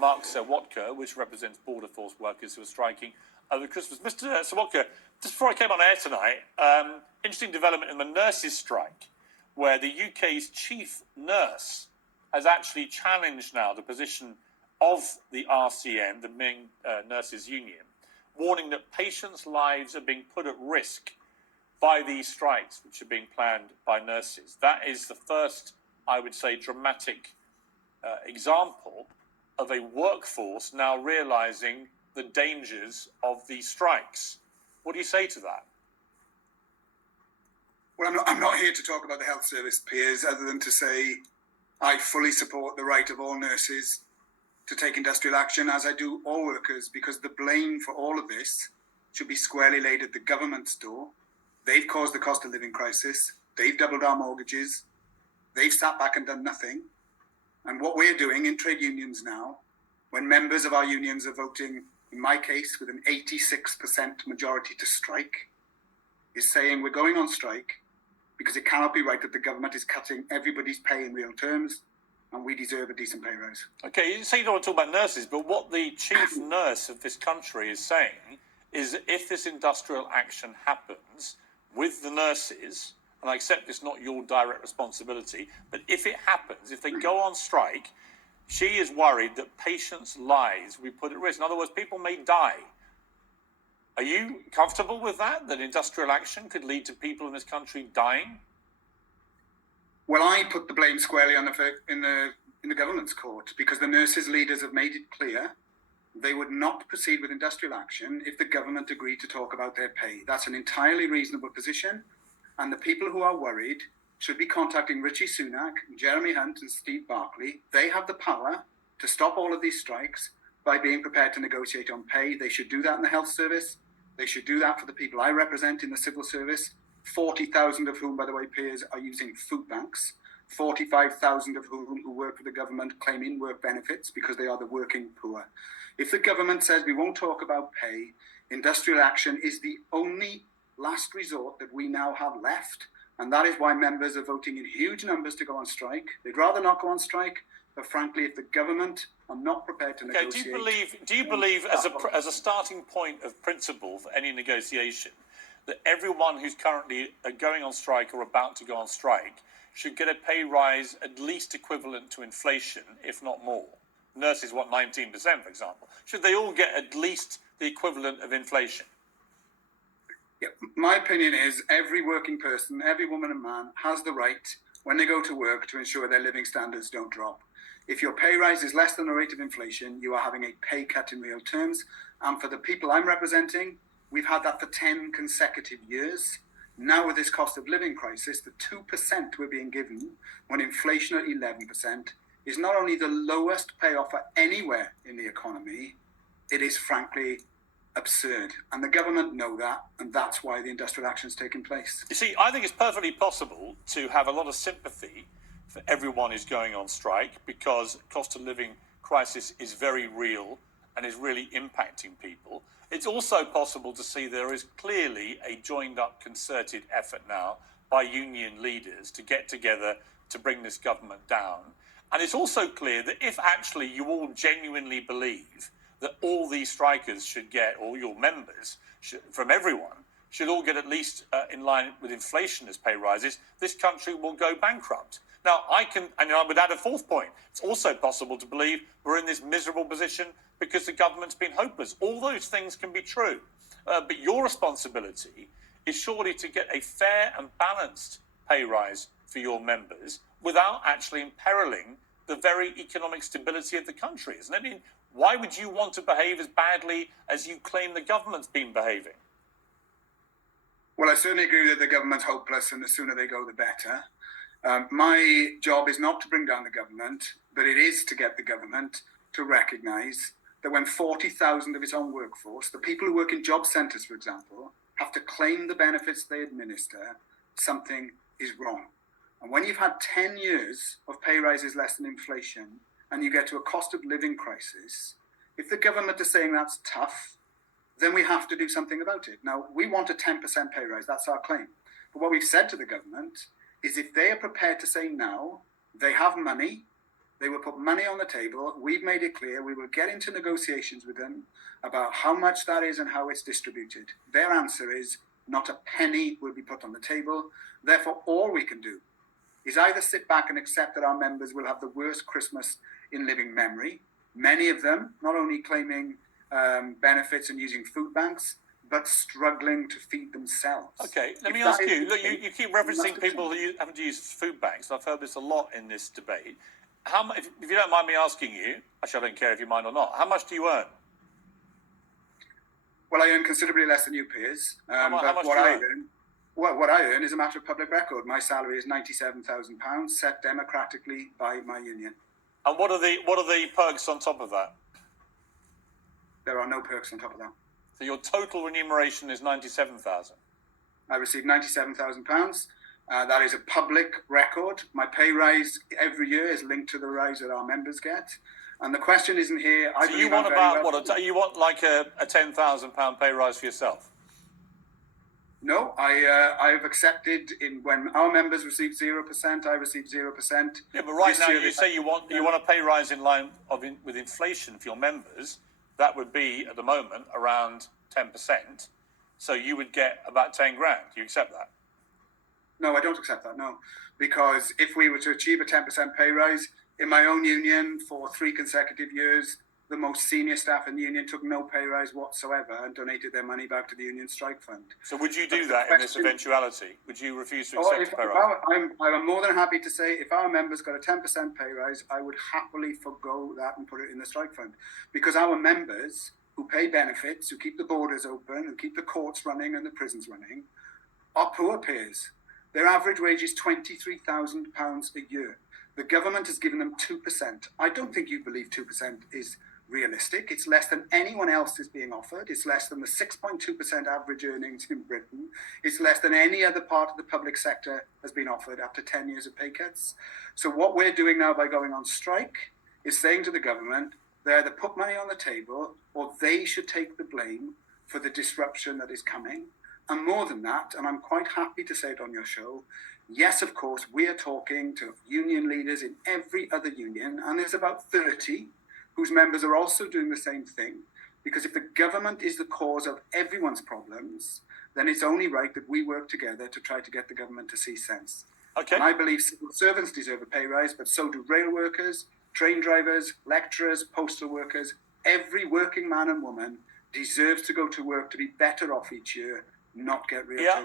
Mark Serwotka, which represents border force workers who are striking over Christmas. Mr. Serwotka, just before I came on air tonight, interesting development in the nurses' strike, where the UK's chief nurse has actually challenged now the position of the RCN, the main nurses' union, warning that patients' lives are being put at risk by these strikes, which are being planned by nurses. That is the first, I would say, dramatic example of a workforce now realising the dangers of these strikes. What do you say to that? Well, I'm not here to talk about the health service, Piers, other than to say I fully support the right of all nurses to take industrial action, as I do all workers, because the blame for all of this should be squarely laid at the government's door. They've caused the cost of living crisis. They've doubled our mortgages. They've sat back and done nothing. And what we're doing in trade unions now, when members of our unions are voting, in my case, with an 86% majority to strike, is saying we're going on strike because it cannot be right that the government is cutting everybody's pay in real terms, and we deserve a decent pay rise. Okay, you say you don't want to talk about nurses, but what the chief nurse of this country is saying is that if this industrial action happens with the nurses, and I accept it's not your direct responsibility, but if it happens, if they go on strike, she is worried that patients' lives will be put at risk. In other words, people may die. Are you comfortable with that industrial action could lead to people in this country dying? Well, I put the blame squarely on in the government's court, because the nurses' leaders have made it clear they would not proceed with industrial action if the government agreed to talk about their pay. That's an entirely reasonable position, and the people who are worried should be contacting Richie Sunak, Jeremy Hunt and Steve Barclay. They have the power to stop all of these strikes by being prepared to negotiate on pay. They should do that in the health service. They should do that for the people I represent in the civil service, 40,000 of whom, by the way, Piers, are using food banks, 45,000 of whom who work for the government claim in-work benefits because they are the working poor. If the government says we won't talk about pay, industrial action is the only last resort that we now have left. And that is why members are voting in huge numbers to go on strike. They'd rather not go on strike, but frankly, if the government are not prepared to negotiate... Do you believe as a starting point of principle for any negotiation, that everyone who's currently going on strike or about to go on strike should get a pay rise at least equivalent to inflation, if not more? Nurses want 19%, for example. Should they all get at least the equivalent of inflation? Yeah, my opinion is every working person, every woman and man has the right, when they go to work, to ensure their living standards don't drop. If your pay rise is less than the rate of inflation, you are having a pay cut in real terms. And for the people I'm representing, we've had that for 10 consecutive years. Now with this cost of living crisis, the 2% we're being given when inflation at 11% is not only the lowest pay offer anywhere in the economy, it is frankly absurd. And the government know that, and that's why the industrial action is taking place. You see, I think it's perfectly possible to have a lot of sympathy for everyone who's going on strike, because cost of living crisis is very real and is really impacting people. It's also possible to see there is clearly a joined-up concerted effort now by union leaders to get together to bring this government down. And it's also clear that if actually you all genuinely believe that all these strikers should get, or your members, from everyone, should all get at least in line with inflation as pay rises, this country will go bankrupt. Now, I would add a fourth point. It's also possible to believe we're in this miserable position because the government's been hopeless. All those things can be true. But your responsibility is surely to get a fair and balanced pay rise for your members without actually imperiling the very economic stability of the country, isn't it? I mean, why would you want to behave as badly as you claim the government's been behaving? Well, I certainly agree that the government's hopeless, and the sooner they go, the better. My job is not to bring down the government, but it is to get the government to recognise that when 40,000 of its own workforce, the people who work in job centres, for example, have to claim the benefits they administer, something is wrong. And when you've had 10 years of pay rises less than inflation, and you get to a cost of living crisis, if the government is saying that's tough, then we have to do something about it. Now, we want a 10% pay rise, that's our claim. But what we've said to the government is if they are prepared to say now, they have money, They will put money on the table. We've made it clear we will get into negotiations with them about how much that is and how it's distributed. Their answer is not a penny will be put on the table. Therefore, all we can do is either sit back and accept that our members will have the worst Christmas in living memory, many of them not only claiming benefits and using food banks, but struggling to feed themselves. Okay, let me ask you, look, you keep referencing people who having to use food banks. I've heard this a lot in this debate. How much, if you don't mind me asking you, actually I don't care if you mind or not, how much do you earn? Well, I earn considerably less than you, Piers. How much do you earn? What I earn is a matter of public record. My salary is £97,000, set democratically by my union. And what are the perks on top of that? There are no perks on top of that. So your total remuneration is £97,000. I receive £97,000. That is a public record. My pay rise every year is linked to the rise that our members get. And the question isn't here. So you want you want like a £10,000 pay rise for yourself? No, I have accepted when our members receive 0%, I receive 0%. Yeah, but right now you say you want a pay rise in line with inflation for your members. That would be at the moment around 10%. So you would get about 10 grand. Do you accept that? No, I don't accept that. No, because if we were to achieve a 10% pay rise in my own union for 3 consecutive years, the most senior staff in the union took no pay rise whatsoever and donated their money back to the union strike fund. So would you do that in this eventuality? Would you refuse to accept a pay rise? I'm more than happy to say if our members got a 10% pay rise, I would happily forgo that and put it in the strike fund. Because our members who pay benefits, who keep the borders open, who keep the courts running and the prisons running, are poor peers. Their average wage is £23,000 a year. The government has given them 2%. I don't think you believe 2% is realistic. It's less than anyone else is being offered. It's less than the 6.2% average earnings in Britain. It's less than any other part of the public sector has been offered after 10 years of pay cuts. So what we're doing now by going on strike is saying to the government, they either put money on the table or they should take the blame for the disruption that is coming. And more than that, and I'm quite happy to say it on your show, yes, of course, we are talking to union leaders in every other union, and there's about 30 whose members are also doing the same thing. Because if the government is the cause of everyone's problems, then it's only right that we work together to try to get the government to see sense. Okay. And I believe civil servants deserve a pay rise, but so do rail workers, train drivers, lecturers, postal workers. Every working man and woman deserves to go to work to be better off each year, not get real. Yeah,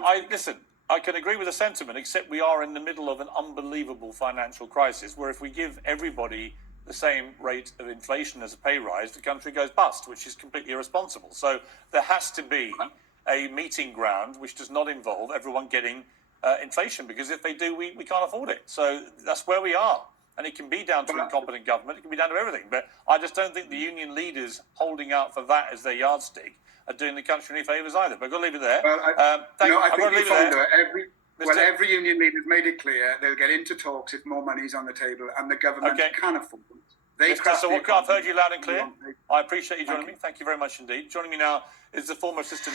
I can agree with the sentiment, except we are in the middle of an unbelievable financial crisis where if we give everybody the same rate of inflation as a pay rise, the country goes bust, which is completely irresponsible. So there has to be a meeting ground which does not involve everyone getting inflation, because if they do, we can't afford it. So that's where we are. And it can be down to incompetent government, it can be down to everything. But I just don't think the union leaders holding out for that as their yardstick are doing the country any favours either. But I've got to leave it there. Well, every union leader has made it clear they'll get into talks if more money is on the table, and the government can afford it. Mr. Serwotka, I've heard you loud and clear. I appreciate you joining me. Thank you very much indeed. Joining me now is the former assistant